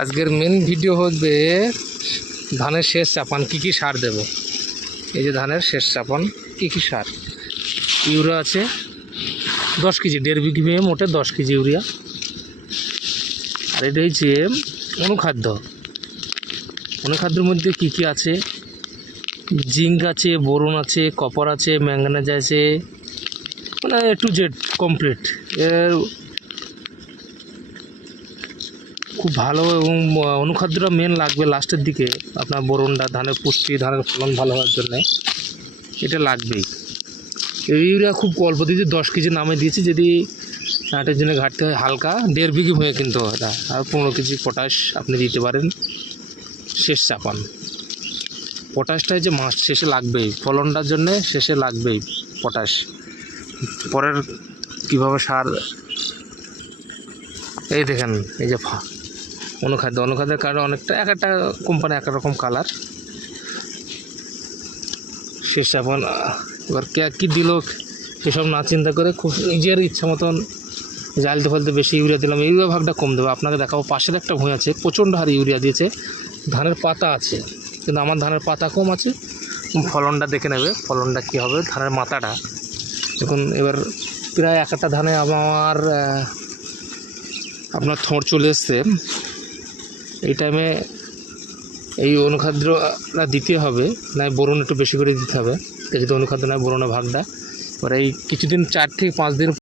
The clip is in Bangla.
আজকের মেন ভিডিও হবে ধানের শেষ চাপান, কী কী সার দেব? এই যে ধানের শেষ চাপান, কী কী সার? ইউরিয়া আছে, দশ কেজি, দেড় বিঘি মেয়ে মোটে দশ কেজি ইউরিয়া। আর এটা হচ্ছে অনুখাদ্য। অনুখাদ্যের মধ্যে কী কী আছে? জিঙ্ক আছে, বোরন আছে, কপার আছে ম্যাঙ্গানাজ আছে মানে টু জেড কমপ্লিট এর খুব ভালো এবং অনুখাদ্যটা মেন লাগবে লাস্টের দিকে। আপনার বোরনটা, ধানের পুষ্টি, ধানের ফলন ভালো হওয়ার জন্যে। এটা লাগবেই। ইউরিয়া খুব অল্প দিয়েছি, দশ কেজি নামে দিয়েছি, যদি হাটের জন্য ঘাটতে হয় হালকা, দেড় বিঘি হয়ে কিন্তু এটা। আর পনেরো কেজি পটাশ আপনি দিতে পারেন, শেষ চাপান। পটাশটা যে মাস শেষে লাগবেই। ফলনটার জন্যে শেষে লাগবেই পটাশ পরের কীভাবে সার, এই দেখেন, এই যে অনুখাদ্য। অনুখাদ্যের কারণে অনেকটা এক একটা কোম্পানি এক রকম কালার এখন, এবার কে কী দিল, সেসব না চিন্তা করে খুব নিজের ইচ্ছা মতন জালতে ফলতে বেশি ইউরিয়া দিলাম। ইউরিয়া ভাগটা কম দেবো। আপনাকে দেখাবো, পাশের একটা ভুঁই আছে, প্রচণ্ড হারে ইউরিয়া দিয়েছে। ধানের পাতা আছে, কিন্তু আমার ধানের পাতা কম আছে। ফলনটা দেখে নেবে, ফলনটা কী হবে, ধানের মাথাটা। এখন এবার প্রায় এক একটা ধানে আমার আপনার থোঁড় চলে এসছে। এই টাইমে এই অনুখাদ্যটা দিতে হবে, না বোরন একটু বেশি করে দিতে হবে। যদি অনুখাদ্য নয় বোরনের ভাগটা। এবার এই কিছুদিন, চার থেকে পাঁচ দিন